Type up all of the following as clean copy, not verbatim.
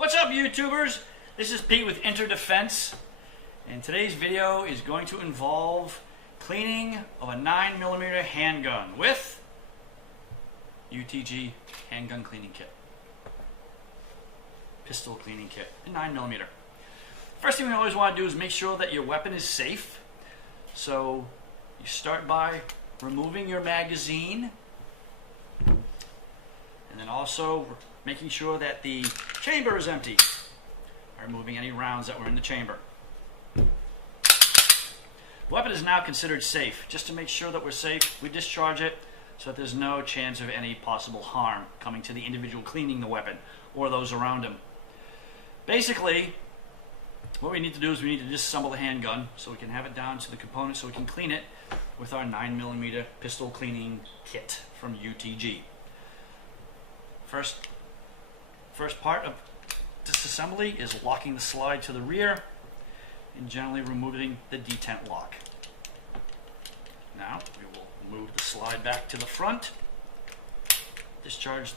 What's up, YouTubers? This is Pete with Interdefense, and today's video is going to involve cleaning of a 9mm handgun with UTG handgun cleaning kit, pistol cleaning kit, and 9mm. First thing we always want to do is make sure that your weapon is safe. So you start by removing your magazine, and then also making sure that the chamber is empty, removing any rounds that were in the chamber. The weapon is now considered safe. Just to make sure that we're safe, we discharge it so that there's no chance of any possible harm coming to the individual cleaning the weapon or those around him. Basically, what we need to do is we need to disassemble the handgun so we can have it down to the components so we can clean it with our 9mm pistol cleaning kit from UTG. First part of disassembly is locking the slide to the rear and generally removing the detent lock. Now we will move the slide back to the front, discharge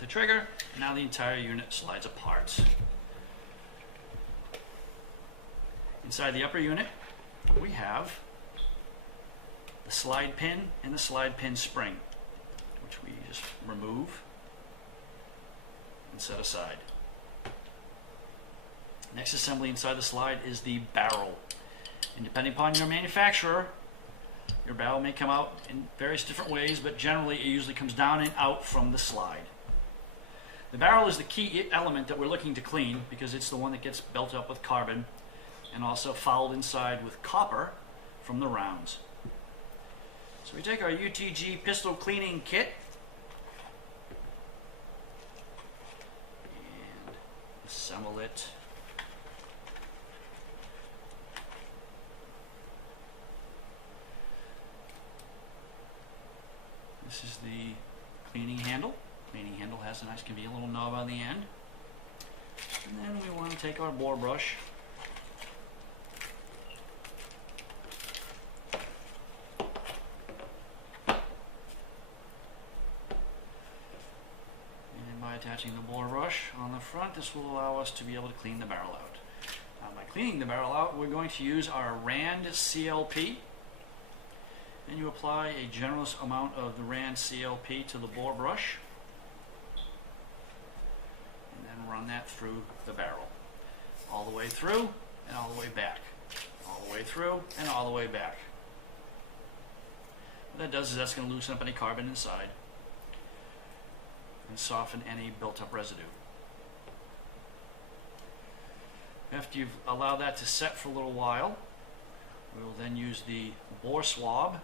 the trigger, and now the entire unit slides apart. Inside the upper unit we have the slide pin and the slide pin spring, which we just remove and set aside. Next assembly inside the slide is the barrel. And depending upon your manufacturer, your barrel may come out in various different ways, but generally it usually comes down and out from the slide. The barrel is the key element that we're looking to clean because it's the one that gets built up with carbon and also fouled inside with copper from the rounds. So we take our UTG pistol cleaning kit and assemble it. This is the cleaning handle. Cleaning handle has a nice convenient little knob on the end. And then we want to take our bore brush and by attaching the bore brush on the front, this will allow us to be able to clean the barrel out. Now, by cleaning the barrel out, we're going to use our Rand CLP. And you apply a generous amount of the Rand CLP to the bore brush and then run that through the barrel. All the way through and all the way back. All the way through and all the way back. What that does is that's going to loosen up any carbon inside and soften any built-up residue. After you've allowed that to set for a little while, we will then use the bore swab,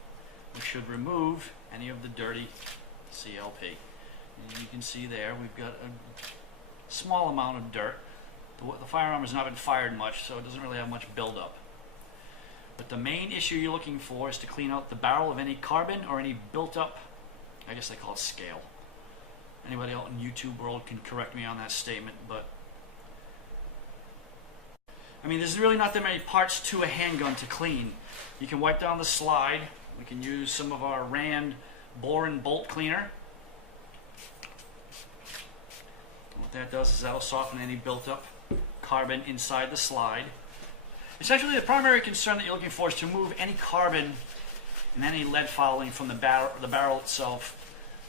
which should remove any of the dirty CLP. And you can see there we've got a small amount of dirt. The firearm has not been fired much, so it doesn't really have much buildup. But the main issue you're looking for is to clean out the barrel of any carbon or any built-up, I guess they call it scale. Anybody out in YouTube world can correct me on that statement, but I mean, there's really not that many parts to a handgun to clean. You can wipe down the slide. We can use some of our Rand bore and bolt cleaner. And what that does is that'll soften any built up carbon inside the slide. Essentially, the primary concern that you're looking for is to remove any carbon and any lead fouling from the barrel itself,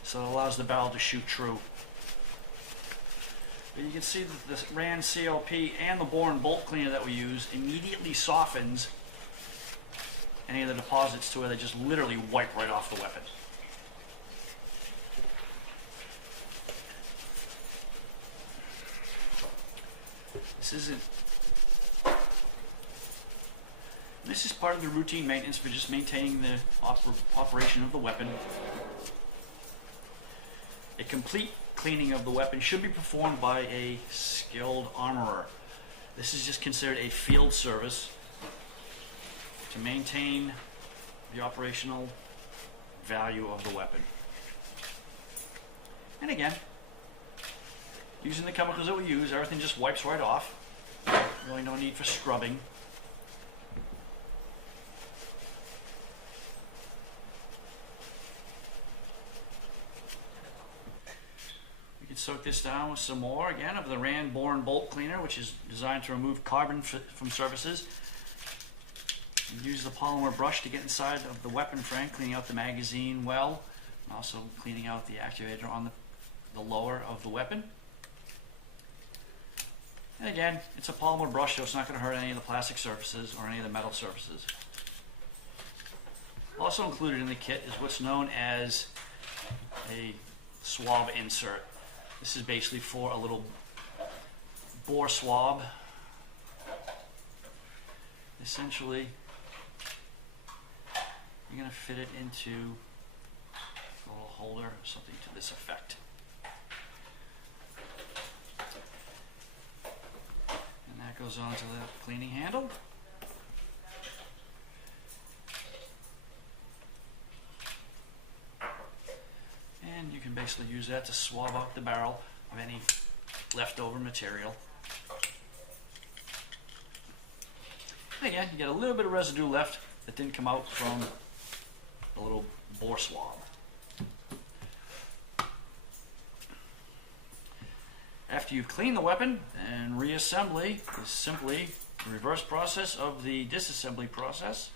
so it allows the barrel to shoot true. But you can see that the Rand CLP and the bore and bolt cleaner that we use immediately softens any of the deposits to where they just literally wipe right off the weapon. This is part of the routine maintenance for just maintaining the operation of the weapon. A complete cleaning of the weapon should be performed by a skilled armorer. This is just considered a field service to maintain the operational value of the weapon. And again, using the chemicals that we use, everything just wipes right off. Really no need for scrubbing. soak this down with some more, again, of the Rand-Born bolt cleaner, which is designed to remove carbon from surfaces. And use the polymer brush to get inside of the weapon frame, cleaning out the magazine well, and also cleaning out the activator on the lower of the weapon. And again, it's a polymer brush, so it's not going to hurt any of the plastic surfaces or any of the metal surfaces. Also included in the kit is what's known as a swab insert. This is basically for a little bore swab. Essentially, you're going to fit it into a little holder or something to this effect. And that goes onto the cleaning handle. And you can basically use that to swab out the barrel of any leftover material. And again, you get a little bit of residue left that didn't come out from the little bore swab. After you've cleaned the weapon, and reassembly is simply the reverse process of the disassembly process.